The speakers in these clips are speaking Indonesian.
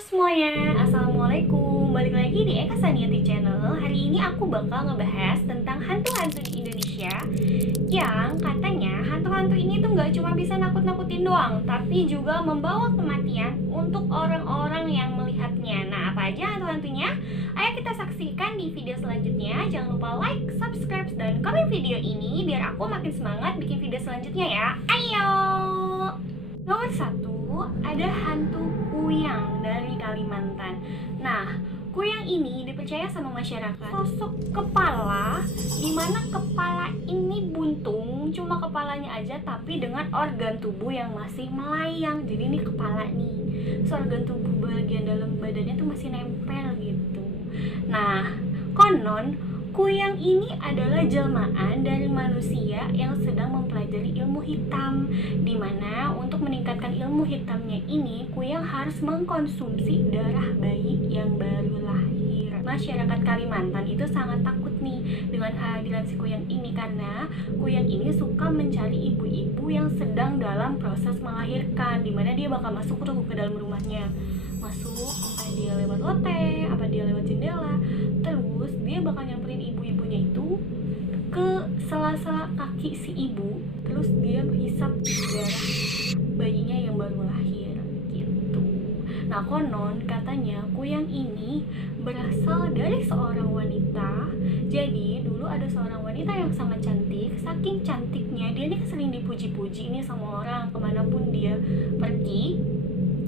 semuanya, Assalamualaikum. Balik lagi di Eka Saniati Channel. Hari ini aku bakal ngebahas tentang hantu-hantu di Indonesia yang katanya hantu-hantu ini tuh nggak cuma bisa nakut-nakutin doang, tapi juga membawa kematian untuk orang-orang yang melihatnya. Nah, apa aja hantu-hantunya? Ayo kita saksikan di video selanjutnya. Jangan lupa like, subscribe, dan komen video ini biar aku makin semangat bikin video selanjutnya ya. Ayo! Nomor 1, ada hantu kuyang dari Kalimantan. Nah, kuyang ini dipercaya sama masyarakat sosok kepala, dimana kepala ini buntung, cuma kepalanya aja tapi dengan organ tubuh yang masih melayang. Jadi ini kepala nih, so organ tubuh bagian dalam badannya tuh masih nempel gitu. Nah, konon kuyang ini adalah jelmaan dari manusia yang sedang mempelajari ilmu hitam, dimana untuk meningkatkan ilmu hitamnya ini, kuyang harus mengkonsumsi darah bayi yang baru lahir. Masyarakat Kalimantan itu sangat takut nih dengan kehadiran si kuyang ini, karena kuyang ini suka mencari ibu-ibu yang sedang dalam proses melahirkan, dimana dia bakal masuk tuh ke dalam rumahnya. Masuk, entah dia lewat loteng, apa dia lewat jendela, terus dia bakal nyamperin ibu-ibunya itu ke sela-sela kaki si ibu, terus dia menghisap darah bayinya yang baru lahir gitu. Nah, konon katanya kuyang ini berasal dari seorang wanita. Jadi dulu ada seorang wanita yang sangat cantik, saking cantiknya dia ini sering dipuji-puji ini sama orang, kemanapun dia pergi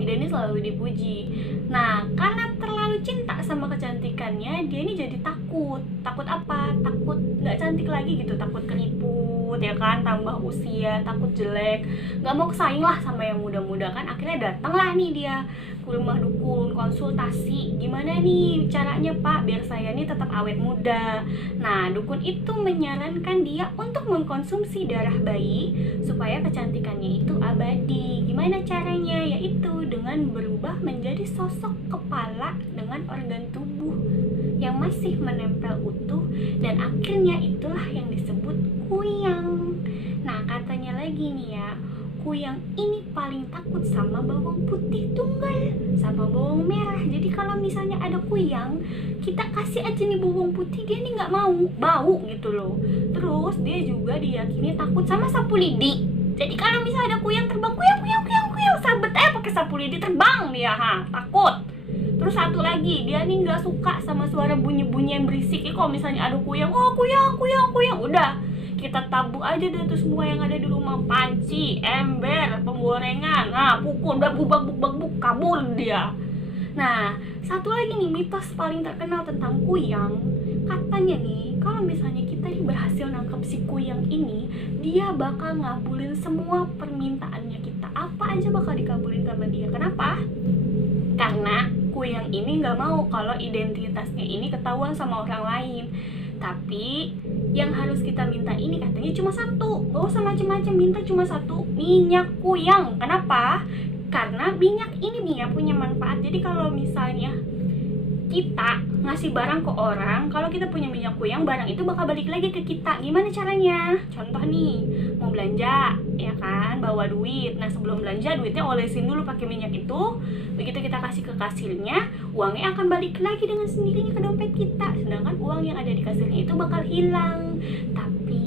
dia ini selalu dipuji. Nah, karena terlalu cinta sama kecantikannya, dia ini jadi takut. Takut apa? Takut nggak cantik lagi gitu, takut keriput ya kan, tambah usia, takut jelek, nggak mau kesaing lah sama yang muda-muda kan. Akhirnya datanglah nih dia ke rumah dukun, konsultasi, gimana nih caranya Pak biar saya nih tetap awet muda. Nah, dukun itu menyarankan dia untuk mengkonsumsi darah bayi supaya kecantikannya itu abadi. Gimana caranya? Yaitu dengan berubah menjadi sosok kepala dengan organ tubuh yang masih menempel utuh, dan akhirnya itulah yang disebut kuyang. Nah, katanya lagi nih ya, kuyang ini paling takut sama bawang putih tunggal sama bawang merah. Jadi kalau misalnya ada kuyang, kita kasih aja nih bawang putih, dia nih nggak mau, bau gitu loh. Terus dia juga diyakini takut sama sapu lidi. Jadi kalau misalnya ada kuyang terbang, kuyang, sabet pakai sapu lidi terbang dia, takut. Terus satu lagi, dia nih nggak suka sama suara bunyi-bunyi yang berisik. Kalau misalnya ada kuyang, oh kuyang, udah kita tabuk aja deh tuh semua yang ada di rumah, panci, ember, penggorengan, pukul, buk, kabur dia. Nah, satu lagi nih mitos paling terkenal tentang kuyang, katanya nih kalau misalnya kita berhasil nangkep si kuyang ini, dia bakal ngabulin semua permintaannya kita, apa aja bakal dikabulin sama dia. Kenapa? Karena kuyang ini nggak mau kalau identitasnya ini ketahuan sama orang lain. Tapi yang harus kita minta ini katanya cuma satu, gak usah macem-macem, minta cuma satu, minyak kuyang. Kenapa? Karena minyak ini punya manfaat. Jadi kalau misalnya kita ngasih barang ke orang, kalau kita punya minyak kuyang, barang itu bakal balik lagi ke kita. Gimana caranya? Contoh nih, mau belanja ya kan, bawa duit. Nah, sebelum belanja duitnya olesin dulu pakai minyak itu. Begitu kita kasih ke kasirnya, uangnya akan balik lagi dengan sendirinya ke dompet kita. Sedangkan uang yang ada di kasirnya itu bakal hilang. Tapi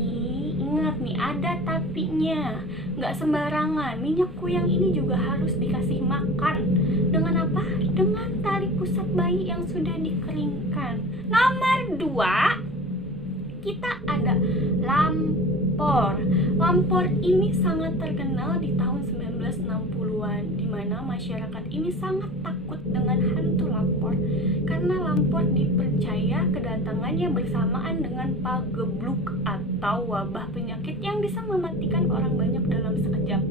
ingat nih, ada tapinya. Nggak sembarangan, minyak kuyang ini juga harus dikasih makan. Dengan apa? Dengan tali pusat bayi yang sudah dikeringkan. Nomor 2, kita ada lampor. Lampor ini sangat terkenal di tahun 1960-an, dimana masyarakat ini sangat takut dengan hantu lampor, karena lampor dipercaya kedatangannya bersamaan dengan pagebluk atau wabah penyakit yang bisa mematikan orang banyak dalam sekejap.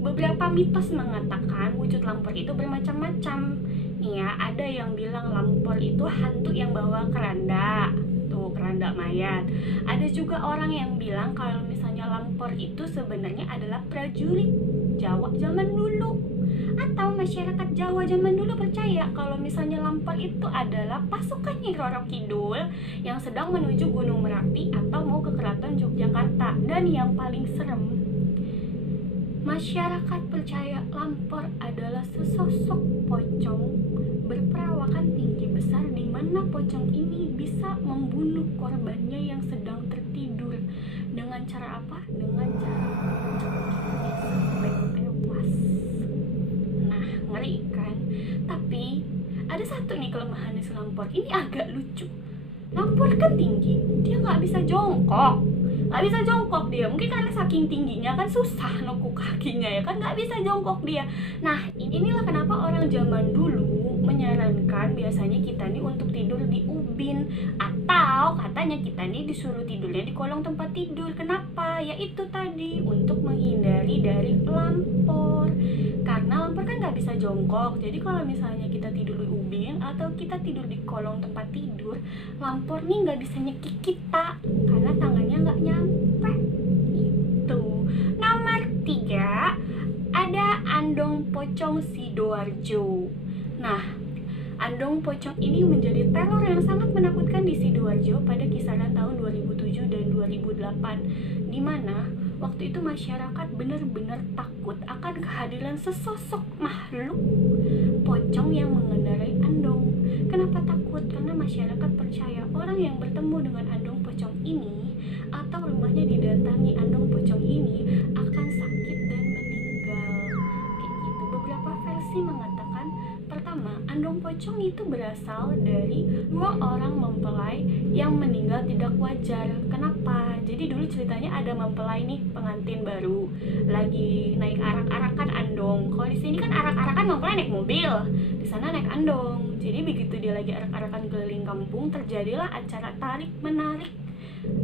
Beberapa mitos mengatakan wujud lampor itu bermacam-macam. Nih ya, ada yang bilang lampor itu hantu yang bawa keranda, tuh keranda mayat. Ada juga orang yang bilang kalau misalnya lampor itu sebenarnya adalah prajurit Jawa zaman dulu. Atau masyarakat Jawa zaman dulu percaya kalau misalnya lampor itu adalah pasukan Nyi Roro Kidul yang sedang menuju Gunung Merapi atau mau ke Keraton Yogyakarta. Dan yang paling serem, Masyarakat percaya lampor adalah sesosok pocong berperawakan tinggi besar di mana pocong ini bisa membunuh korbannya yang sedang tertidur. Dengan cara apa? Dengan cara mencekiknya sampai tewas. Nah, ngeri kan? Tapi ada satu nih kelemahan si lampor. Ini agak lucu. Lampor kan tinggi, dia nggak bisa jongkok. Dia, mungkin karena saking tingginya kan susah nekuk kakinya ya kan, nggak bisa jongkok dia. Nah, inilah kenapa orang zaman dulu menyarankan biasanya kita nih untuk tidur di ubin, atau katanya kita nih disuruh tidurnya di kolong tempat tidur. Kenapa? Ya itu tadi, untuk menghindari dari lampor. Karena lampor kan nggak bisa jongkok, jadi kalau misalnya kita tidur di ubin atau kita tidur di kolong tempat tidur, lampor nih nggak bisa nyekik kita karena tangannya nggak nyampe. Itu. Nomor 3, ada Andong Pocong Sidoarjo. Nah, Andong Pocong ini menjadi teror yang sangat menakutkan di Sidoarjo pada kisaran tahun 2007 dan 2008, di mana waktu itu masyarakat benar-benar takut akan kehadiran sesosok makhluk pocong yang mengendarai andong. Kenapa takut? Karena masyarakat percaya orang yang bertemu dengan andong pocong ini atau rumahnya didatangi andong pocong ini akan sakit dan meninggal. Kayak gitu. Beberapa versi mengatakan, pertama, andong pocong itu berasal dari 2 orang mempelai yang meninggal tidak wajar. Kenapa? Jadi dulu ceritanya ada mempelai nih, pengantin baru, lagi naik arak-arakan andong. Kalau di sini kan arak-arakan mempelai naik mobil, di sana naik andong. Jadi begitu dia lagi arak-arakan keliling kampung, terjadilah acara tarik menarik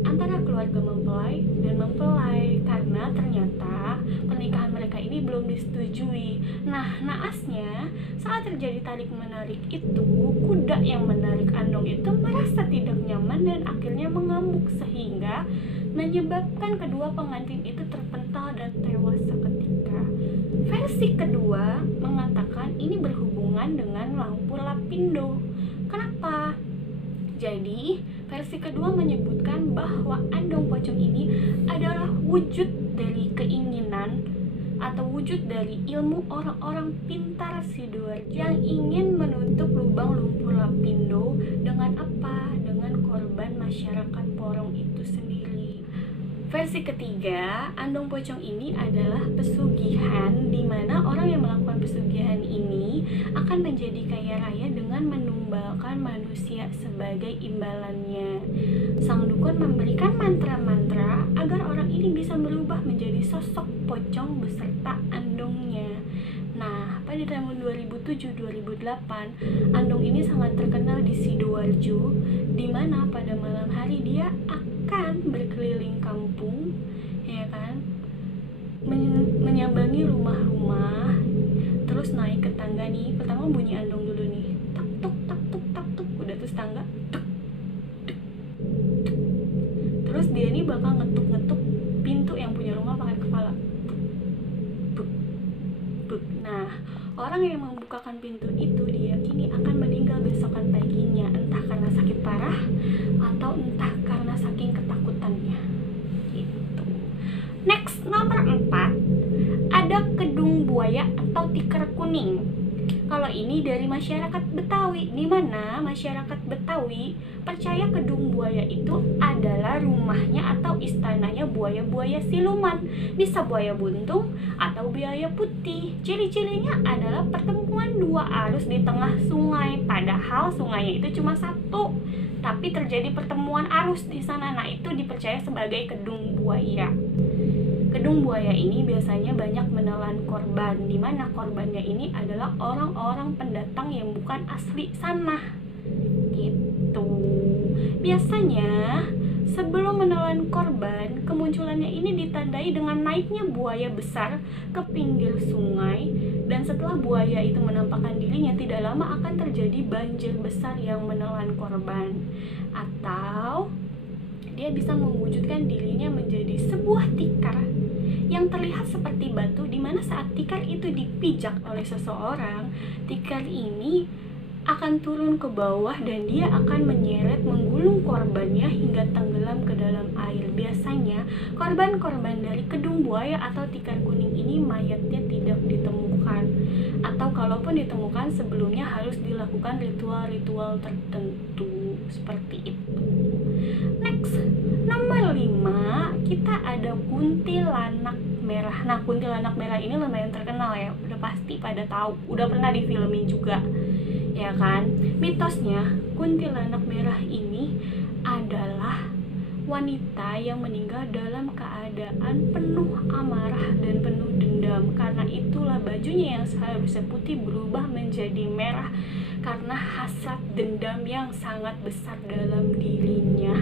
antara keluarga mempelai dan mempelai karena ternyata pernikahan mereka ini belum disetujui. Nah, naasnya saat terjadi tarik menarik itu, kuda yang menarik andong itu merasa tidak nyaman dan akhirnya mengamuk sehingga menyebabkan kedua pengantin itu terpental dan tewas seketika. Versi kedua mengatakan ini berhubungan dengan Lampur Lapindo. Kenapa? Jadi, versi kedua menyebutkan bahwa andong pocong ini adalah wujud dari keinginan atau wujud dari ilmu orang-orang pintar Sidoarjo yang ingin menutup lubang Lumpur Lapindo dengan apa? Dengan korban masyarakat Porong itu sendiri. Versi ketiga, andong pocong ini adalah pesugihan, di mana orang yang melakukan pesugihan ini akan menjadi kaya raya dengan menumbalkan manusia sebagai imbalannya. Sang dukun memberikan mantra-mantra agar orang ini bisa berubah menjadi sosok pocong beserta andongnya. Nah, pada tahun 2007-2008, andong ini sangat terkenal di Sidoarjo, di mana pada malam hari dia akan berkeliling kampung, ya kan, menyambangi rumah-rumah, terus naik ke tangga nih. Pertama bunyi andong dulu nih, tak tuk tak tuk tak tuk, udah terus tangga, tuk, tuk, tuk. Terus dia nih bakal ngetuk-ngetuk pintu yang punya rumah pakai kepala. Buk, buk. Nah, orang yang membukakan pintu itu diyakini akan meninggal besokan paginya, entah karena sakit parah atau entah karena saking ketakutannya. Gitu. Next, nomor 4, ada kedung buaya atau tikar kuning. Kalau ini dari masyarakat Betawi, di mana masyarakat Betawi percaya kedung buaya itu adalah rumahnya atau istananya buaya-buaya siluman. Bisa buaya buntung atau buaya putih. Ciri-cirinya adalah pertemuan 2 arus di tengah sungai, padahal sungainya itu cuma 1, tapi terjadi pertemuan arus di sana. Nah, itu dipercaya sebagai kedung buaya. Kedung buaya ini biasanya banyak menelan korban, di mana korbannya ini adalah orang-orang pendatang yang bukan asli sana. Gitu. Biasanya sebelum menelan korban, kemunculannya ini ditandai dengan naiknya buaya besar ke pinggir sungai, dan setelah buaya itu menampakkan dirinya, tidak lama akan terjadi banjir besar yang menelan korban. Atau dia bisa mewujudkan dirinya menjadi sebuah tikar yang terlihat seperti batu, di mana saat tikar itu dipijak oleh seseorang, tikar ini akan turun ke bawah dan dia akan menyeret menggulung korbannya hingga tenggelam ke dalam air. Biasanya korban-korban dari kedung buaya atau tikar kuning ini mayatnya tidak ditemukan, atau kalaupun ditemukan sebelumnya harus dilakukan ritual-ritual tertentu seperti itu. Next, nomor 5, kita ada kuntilanak merah. Nah, kuntilanak merah ini lumayan terkenal ya, udah pasti pada tahu, udah pernah difilmin juga, ya kan? Mitosnya kuntilanak merah ini adalah wanita yang meninggal dalam keadaan penuh amarah dan penuh dendam. Karena itulah bajunya yang seharusnya putih berubah menjadi merah karena hasrat dendam yang sangat besar dalam dirinya.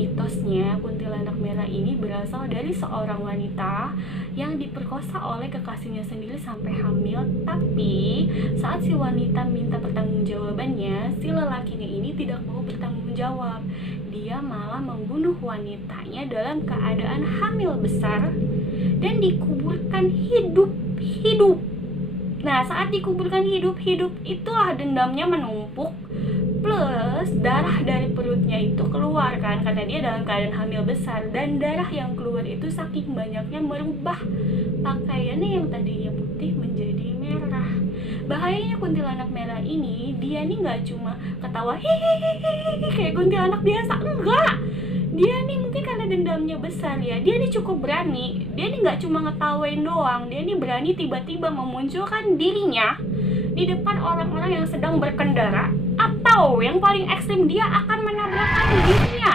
Mitosnya kuntilanak merah ini berasal dari seorang wanita yang diperkosa oleh kekasihnya sendiri sampai hamil. Tapi saat si wanita minta pertanggungjawabannya, si lelakinya ini tidak mau bertanggung jawab. Dia malah membunuh wanitanya dalam keadaan hamil besar dan dikuburkan hidup-hidup. Nah, saat dikuburkan hidup-hidup itulah dendamnya menumpuk, plus darah dari perutnya itu keluar kan, karena dia dalam keadaan hamil besar, dan darah yang keluar itu saking banyaknya merubah pakaiannya yang tadinya putih menjadi merah. Bahayanya kuntilanak merah ini, dia nih nggak cuma ketawa hihihi kayak kuntilanak biasa, enggak. Dia nih mungkin karena dendamnya besar ya, dia nih cukup berani. Dia nih nggak cuma ngetawain doang, dia nih berani tiba-tiba memunculkan dirinya di depan orang-orang yang sedang berkendara, atau yang paling ekstrim dia akan menabrakkan dirinya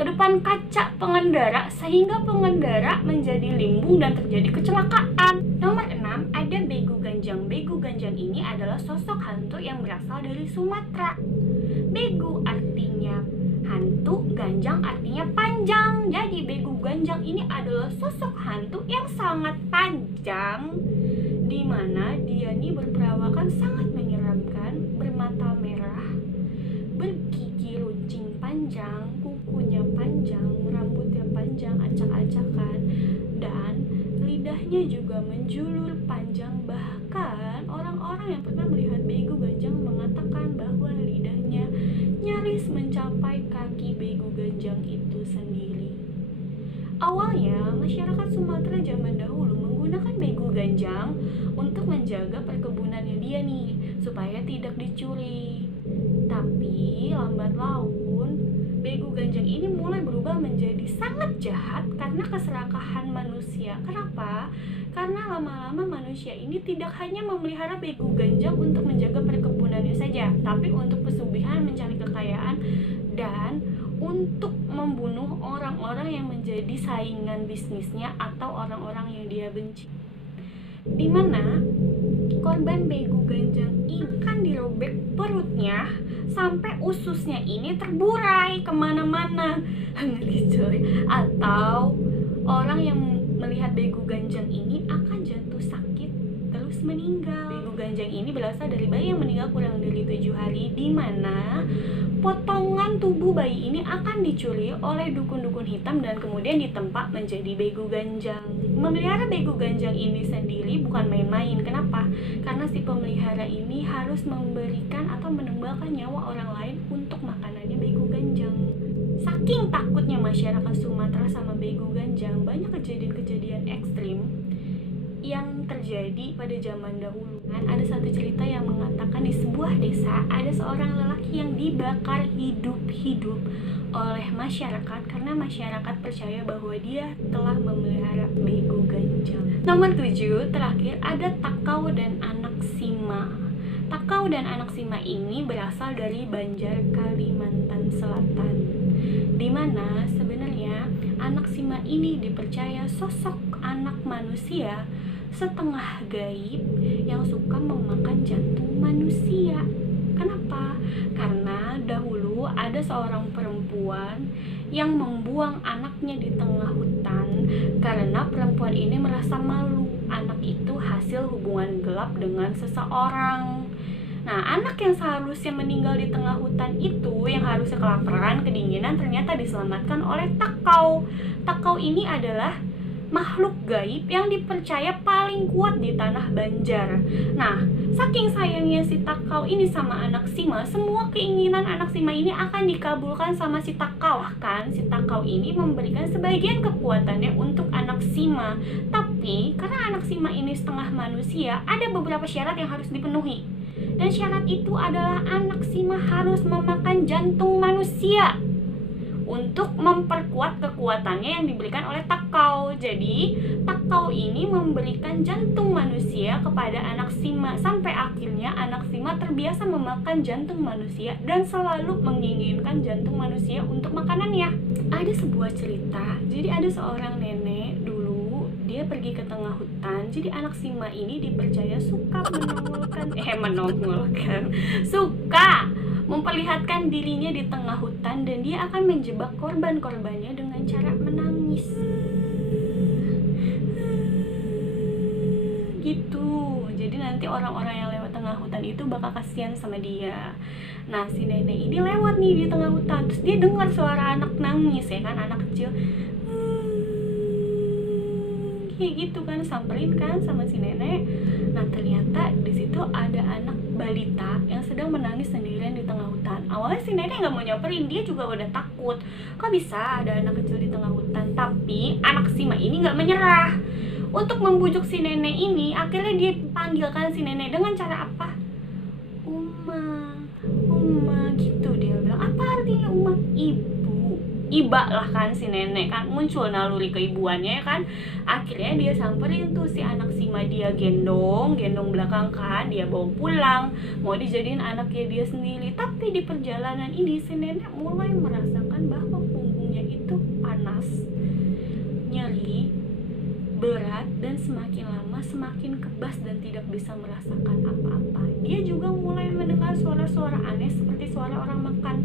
ke depan kaca pengendara sehingga pengendara menjadi limbung dan terjadi kecelakaan. Nomor 6, ada Begu Ganjang. Begu Ganjang ini adalah sosok hantu yang berasal dari Sumatera. Begu artinya hantu, ganjang artinya panjang. Jadi Begu Ganjang ini adalah sosok hantu yang sangat panjang, dimana dia nih berperawakan sangat menyeramkan, bermata merah, bergigi runcing panjang, kukunya panjang, rambutnya panjang, acak-acakan, dan lidahnya juga menjulur panjang. Bahkan orang-orang yang pernah melihat Begu Ganjang mengatakan bahwa lidahnya nyaris mencapai kaki Begu Ganjang itu sendiri. Awalnya, masyarakat Sumatera zaman dahulu menggunakan Begu Ganjang untuk menjaga perkebunannya dia nih, supaya tidak dicuri. Tapi lambat laun, Begu Ganjang ini mulai berubah menjadi sangat jahat karena keserakahan manusia. Kenapa? Karena lama-lama manusia ini tidak hanya memelihara Begu Ganjang untuk menjaga perkebunannya saja, tapi untuk pesugihan, mencari kekayaan, dan untuk membunuh orang-orang yang menjadi saingan bisnisnya atau orang-orang yang dia benci. Dimana korban Begu Ganjang ini kan dirobek perutnya sampai ususnya ini terburai kemana-mana. Ngeri coy. Atau orang yang melihat Begu Ganjang ini akan jatuh sakit terus meninggal. Begu Ganjang ini berasal dari bayi yang meninggal kurang dari 7 hari, di mana potongan tubuh bayi ini akan dicuri oleh dukun-dukun hitam dan kemudian ditempa menjadi Begu Ganjang. Memelihara Begu Ganjang ini sendiri bukan main-main. Kenapa? Karena si pemelihara ini harus memberikan atau menumbalkan nyawa orang lain untuk makanannya Begu Ganjang. Saking takutnya masyarakat Sumatera sama Begu Ganjang, banyak kejadian-kejadian ekstrim yang terjadi pada zaman dahulu. Ada satu cerita yang mengatakan di sebuah desa ada seorang lelaki yang dibakar hidup-hidup oleh masyarakat karena masyarakat percaya bahwa dia telah memelihara Begu Ganjang. Nomor 7, terakhir ada Takau dan Anak Sima. Takau dan Anak Sima ini berasal dari Banjar, Kalimantan Selatan, dimana sebenarnya Anak Sima ini dipercaya sosok anak manusia setengah gaib yang suka memakan jantung manusia. Kenapa? Karena dahulu ada seorang perempuan yang membuang anaknya di tengah hutan karena perempuan ini merasa malu anak itu hasil hubungan gelap dengan seseorang. Nah, anak yang seharusnya meninggal di tengah hutan itu, yang harusnya kelaparan, kedinginan, ternyata diselamatkan oleh Takau. Takau ini adalah makhluk gaib yang dipercaya paling kuat di tanah Banjar. Nah, saking sayangnya si Takau ini sama anak Sima, semua keinginan anak Sima ini akan dikabulkan sama si Takau. Kan si Takau ini memberikan sebagian kekuatannya untuk anak Sima. Tapi karena anak Sima ini setengah manusia, ada beberapa syarat yang harus dipenuhi. Dan syarat itu adalah anak Sima harus memakan jantung manusia untuk memperkuat kekuatannya yang diberikan oleh Takau. Jadi Takau ini memberikan jantung manusia kepada anak Sima, sampai akhirnya anak Sima terbiasa memakan jantung manusia dan selalu menginginkan jantung manusia untuk makanannya. Ada sebuah cerita, jadi ada seorang nenek dulu, dia pergi ke tengah hutan. Jadi anak Sima ini dipercaya suka suka memperlihatkan dirinya di tengah hutan, dan dia akan menjebak korban-korbannya dengan cara menangis gitu. Jadi nanti orang-orang yang lewat tengah hutan itu bakal kasihan sama dia. Nah, si nenek ini lewat nih di tengah hutan, terus dia dengar suara anak nangis, ya kan, anak kecil kayak gitu kan, samperin kan sama si nenek. Nah, ternyata di situ ada anak balita yang sedang menangis sendirian di tengah hutan. Awalnya si nenek nggak mau nyamperin, dia juga udah takut, kok bisa ada anak kecil di tengah hutan. Tapi anak Sima ini nggak menyerah. Untuk membujuk si nenek ini, akhirnya dia panggilkan si nenek dengan cara apa? Uma gitu, dia bilang. Apa artinya Uma? Iba lah kan si nenek kan, muncul naluri keibuannya kan. Akhirnya dia samperin tuh si anak Sima, dia gendong belakang kan, dia bawa pulang, mau dijadiin anaknya dia sendiri. Tapi di perjalanan ini si nenek mulai merasakan bahwa punggungnya itu panas, nyeri, berat, dan semakin lama semakin kebas dan tidak bisa merasakan apa-apa. Dia juga mulai mendengar suara-suara aneh seperti suara orang makan.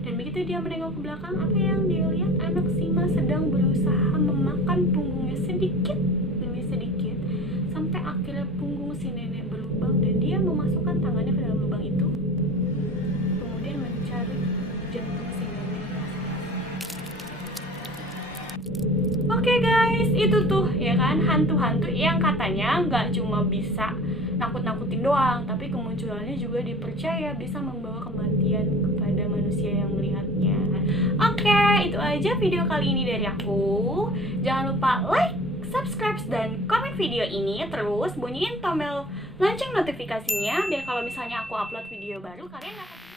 Dan begitu dia menengok ke belakang, apa yang dia lihat? Anak Sima sedang berusaha memakan punggungnya sedikit demi sedikit, sampai akhirnya punggung si nenek berlubang dan dia memasukkan tangannya ke dalam lubang itu, kemudian mencari jantung si nenek. Oke guys, itu tuh ya kan, hantu-hantu yang katanya nggak cuma bisa nakut-nakutin doang, tapi kemunculannya juga dipercaya bisa membawa kematian kepada manusia yang melihatnya. Oke, itu aja video kali ini dari aku. Jangan lupa like, subscribe, dan komen video ini. Terus bunyiin tombol lonceng notifikasinya biar kalau misalnya aku upload video baru kalian dapat